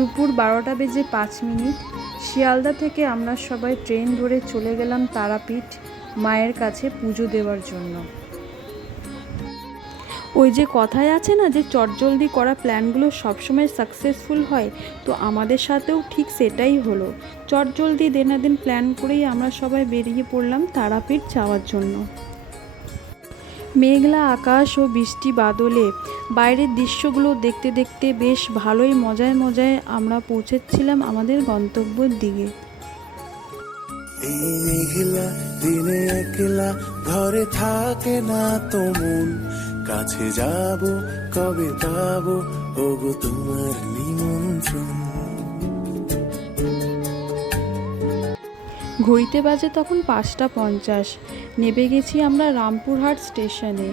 দুপুর 12:05। শিয়ালদা থেকে আমরা সবাই ট্রেন ধরে চলে গেলাম তারাপীঠ মায়ের কাছে পুজো দেওয়ার জন্য। ওই যে কথায় আছে না যে চটজলদি করা প্ল্যানগুলো সবসময় সাকসেসফুল হয়, তো আমাদের সাথেও ঠিক সেটাই হলো। চটজলদি দেনাদিন প্ল্যান করেই আমরা সবাই বেরিয়ে পড়লাম তারাপীঠ যাওয়ার জন্য। মেঘলা আকাশ ও বৃষ্টি বাদলে বাইরের দৃশ্যগুলো দেখতে দেখতে বেশ ভালোই মজায় মজায় আমরা পৌঁছেছিলাম আমাদের গন্তব্যের দিকে। এই মেঘলা দিনে একলা ঘরে থাকে না তো মন, কাছে যাব কবে পাবো ওগো তোমার নিমন্ত্রণ। ঘড়িতে বাজে তখন 5:50। নেমে গেছি আমরা রামপুরহাট স্টেশনে,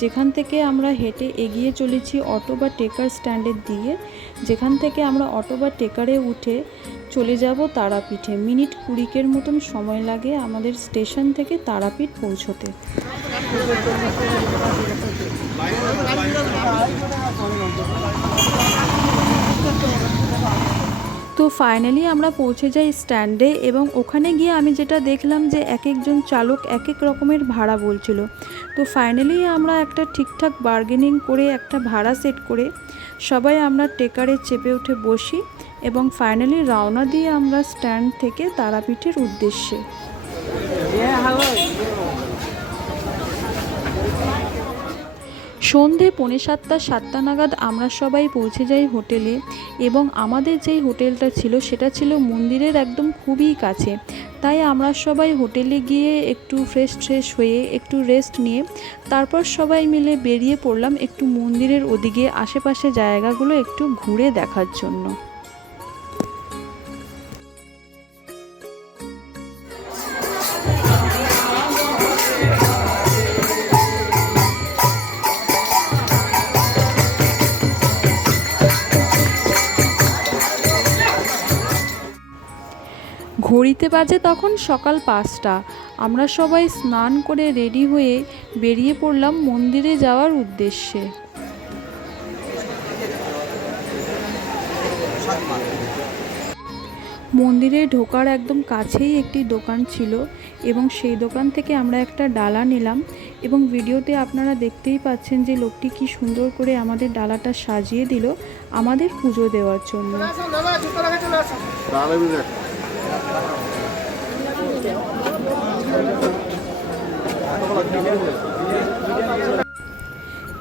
যেখান থেকে আমরা হেঁটে এগিয়ে চলেছি অটো বা টেকার স্ট্যান্ডের দিকে, যেখান থেকে আমরা অটো বা টেকারে উঠে চলে যাব তারাপীঠে। মিনিট 20 মতন সময় লাগে আমাদের স্টেশন থেকে তারাপীঠ পৌঁছতে। তো ফাইনালি আমরা পৌঁছে যাই স্ট্যান্ডে, এবং ওখানে গিয়ে আমি যেটা দেখলাম যে এক একজন চালক এক এক রকমের ভাড়া বলছিল। তো ফাইনালি আমরা একটা ঠিকঠাক বার্গেনিং করে একটা ভাড়া সেট করে সবাই আমরা টেকারে চেপে উঠে বসি, এবং ফাইনালি রওনা দিয়ে আমরা স্ট্যান্ড থেকে তারাপীঠের উদ্দেশ্যে। সন্ধে 6:45-7টা নাগাদ আমরা সবাই পৌঁছে যাই হোটেলে, এবং আমাদের যেই হোটেলটা ছিল সেটা ছিল মন্দিরের একদম খুবই কাছে। তাই আমরা সবাই হোটেলে গিয়ে একটু ফ্রেশ হয়ে একটু রেস্ট নিয়ে তারপর সবাই মিলে বেরিয়ে পড়লাম একটু মন্দিরের ওদিকে আশেপাশে জায়গাগুলো একটু ঘুরে দেখার জন্য। ঘড়িতে বাজে তখন সকাল 5টা। আমরা সবাই স্নান করে রেডি হয়ে বেরিয়ে পড়লাম মন্দিরে যাওয়ার উদ্দেশ্যে। মন্দিরে ঢোকার একদম কাছেই একটি দোকান ছিল, এবং সেই দোকান থেকে আমরা একটা ডালা নিলাম, এবং ভিডিওতে আপনারা দেখতেই পাচ্ছেন যে লোকটি কি সুন্দর করে আমাদের ডালাটা সাজিয়ে দিল আমাদের পুজো দেওয়ার জন্য।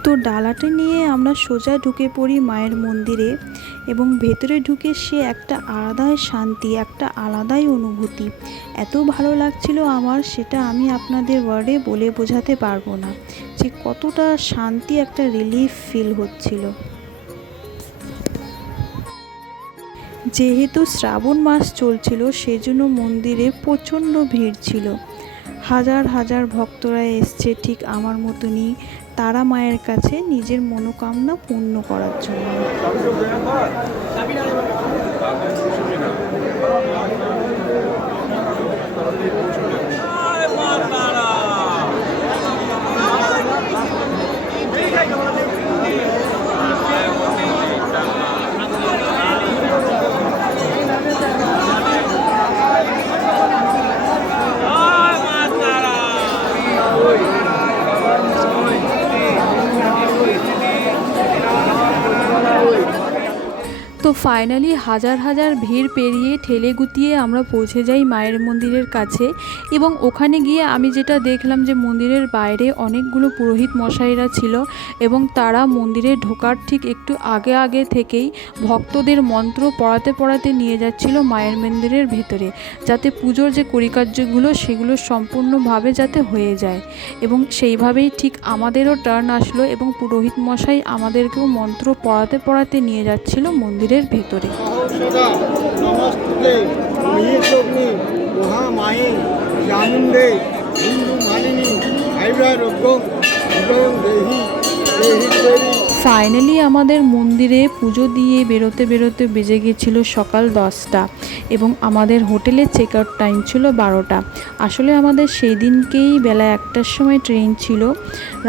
তো ডালাটা নিয়ে আমরা সোজা ঢুকে পড়ি মায়ের মন্দিরে, এবং ভেতরে ঢুকে সে একটা আলাদাই শান্তি, একটা আলাদাই অনুভূতি। এত ভালো লাগছিল আমার, সেটা আমি আপনাদের ওয়ার্ডে বলে বোঝাতে পারবো না যে কতটা শান্তি, একটা রিলিফ ফিল হচ্ছিল। যেহেতু শ্রাবণ মাস চলছিল সেজন্য মন্দিরে প্রচণ্ড ভিড় ছিল। হাজার হাজার ভক্তরা এসছে ঠিক আমার মতনই তারা মায়ের কাছে নিজের মনোকামনা পূর্ণ করার জন্য। তো ফাইনালি হাজার হাজার ভিড় পেরিয়ে ঠেলে গুতিয়ে আমরা পৌঁছে যাই মায়ের মন্দিরের কাছে, এবং ওখানে গিয়ে আমি যেটা দেখলাম যে মন্দিরের বাইরে অনেকগুলো পুরোহিত মশাইরা ছিল, এবং তারা মন্দিরে ঢোকার ঠিক একটু আগে আগে থেকেই ভক্তদের মন্ত্র পড়াতে নিয়ে যাচ্ছিল মায়ের মন্দিরের ভেতরে, যাতে পুজোর যে কারিকার্যগুলো সেগুলো সম্পূর্ণভাবে যাতে হয়ে যায়। এবং সেইভাবেই ঠিক আমাদেরও টার্ন আসলো, এবং পুরোহিত মশাই আমাদেরকেও মন্ত্র পড়াতে নিয়ে যাচ্ছিল মন্দিরের ভেতরে। ফাইনালি আমাদের মন্দিরে পুজো দিয়ে বেরোতে বেরোতে বেজে গিয়েছিল সকাল 10টা এবং আমাদের হোটেলের চেক আউট টাইম ছিল 12টা। আসলে আমাদের সেই দিনকেই বেলা 1টার সময় ট্রেন ছিল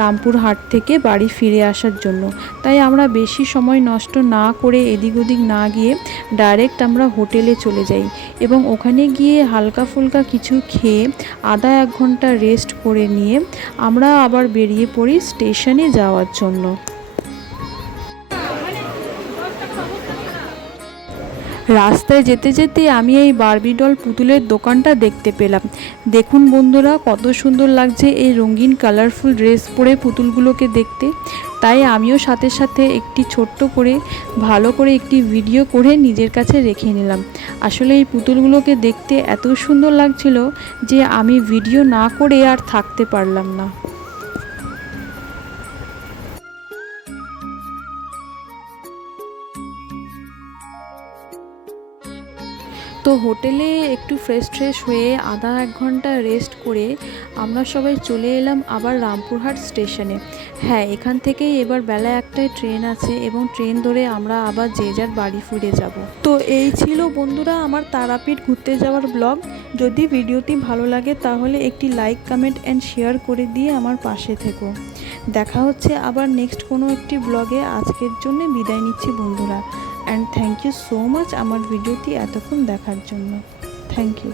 রামপুরহাট থেকে বাড়ি ফিরে আসার জন্য। তাই আমরা বেশি সময় নষ্ট না করে এদিক ওদিক না গিয়ে ডাইরেক্ট আমরা হোটেলে চলে যাই এবং ওখানে গিয়ে হালকা ফুলকা কিছু খেয়ে আধা 1 ঘন্টা রেস্ট করে নিয়ে আমরা আবার বেরিয়ে পড়ি স্টেশনে যাওয়ার জন্য। রাস্তায় যেতে যেতে আমি এই বারবি ডল পুতুলের দোকানটা দেখতে পেলাম। দেখুন বন্ধুরা, কত সুন্দর লাগছে এই রঙিন কালারফুল ড্রেস পরে পুতুলগুলোকে দেখতে। তাই আমিও সাথে সাথে একটি ছোট্ট করে ভালো করে একটি ভিডিও করে নিজের কাছে রেখে নিলাম। আসলে এই পুতুলগুলোকে দেখতে এত সুন্দর লাগছিল যে আমি ভিডিও না করে আর থাকতে পারলাম না। তো হোটেলে একটু ফ্রেশ হয়ে আধা 1 ঘন্টা রেস্ট করে আমরা সবাই চলে এলাম আবার রামপুরহাট স্টেশনে। হ্যাঁ, এখান থেকেই এবার বেলা 1টায় ট্রেন আছে এবং ট্রেন ধরে আমরা আবার যে যার বাড়ি ফিরে যাব। তো এই ছিল বন্ধুরা আমার তারাপীঠ ঘুরতে যাওয়ার ব্লগ। যদি ভিডিওটি ভালো লাগে তাহলে একটি লাইক, কমেন্ট অ্যান্ড শেয়ার করে দিয়ে আমার পাশে থেকো। দেখা হচ্ছে আবার নেক্সট কোনো একটি ব্লগে। আজকের জন্য বিদায় নিচ্ছি বন্ধুরা। And thank you so much আমার ভিডিওটি এতক্ষণ দেখার জন্য। Thank you.